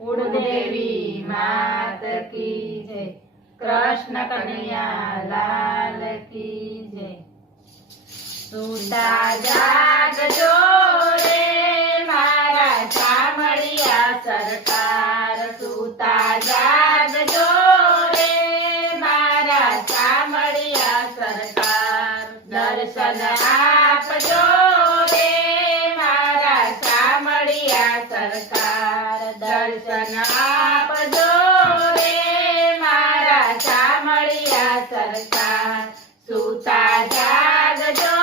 कुलदेवी मात की जय। कृष्ण कन्हैया लाल की जय। सूता जागजो रे मारा शामळिया सरकार। सूता जागजो रे मारा शामळिया सरकार। दर्शन आपजो रे मारा शामळिया सरकार। दर्शन आपजो रे मारा शामळिया सरकार। सूता जागजो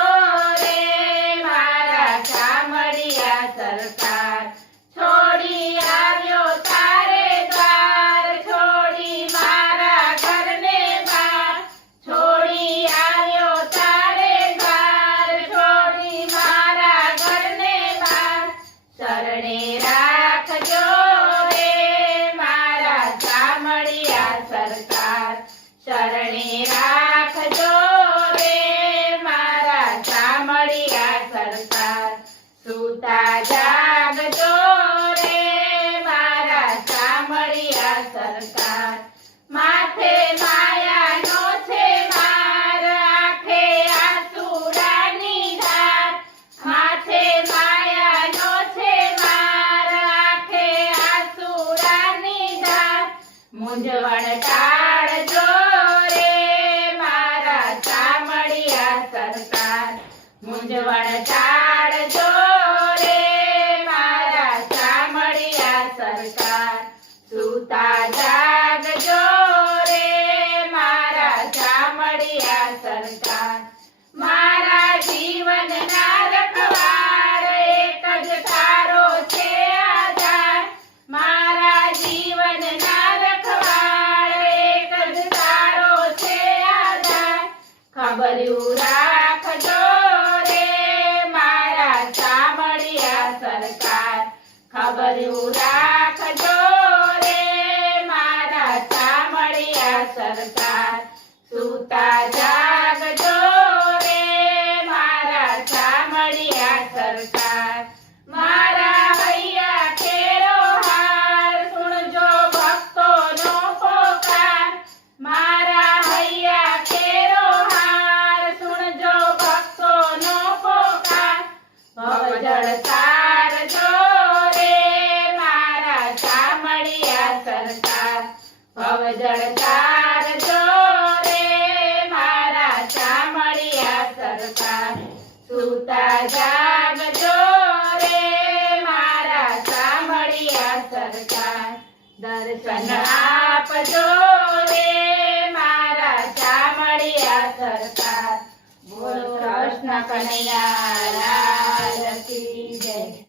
रे मारा शामळिया सरकार। छोड़ी આવ્યો તારે દ્વાર, છોડી મારા ઘરને બાર। છોડી આવ્યો તારે દ્વાર, છોડી મારા ઘરને બાર। શરણે રાખજો રે મારા શામળિયા સરકાર। શરણે રાખજો રે મારા શામળિયા સરકાર। सूता जागजो रे मारा शामळिया सरकार। माथे मायानो छे मार, आंखे आसुडानी धार। माथे मायानो छे मार, आंखे आसुडानी धार। मूंझवण टाळजो रे मारा शामळिया सरकार। मूंझवण टाळजो रे मारा शामळिया सरकार। सूता जागजो रे मारा शामळिया सरकार। मारा जीवनना रखवाड़ एक ज तारो छे आधार। मारा जीवनना रखवाड़ एक ज तारो छे आधार। खबर्યું રાખજો रे मारा शामळिया सरकार। खबर्યું રાખજો रे मारा शामळिया सरकार। सूता जागजो रे मारा शामळिया सरकार। मारा हैया केरो हार, सुणजो भक्तोनो पोकार। मारा हैया केरो हार, सुणजो भक्तोनो पोकार। भवजळ तारजो रे मारा शामळिया सरकार। भवजळ तारजो रे मारा शामळिया सरकार। सूता जागजो रे मारा शामळिया सरकार। दर्शन आपजो रे मारा शामळिया सरकार। बोलो कृष्ण कन्हैया लाल की जय।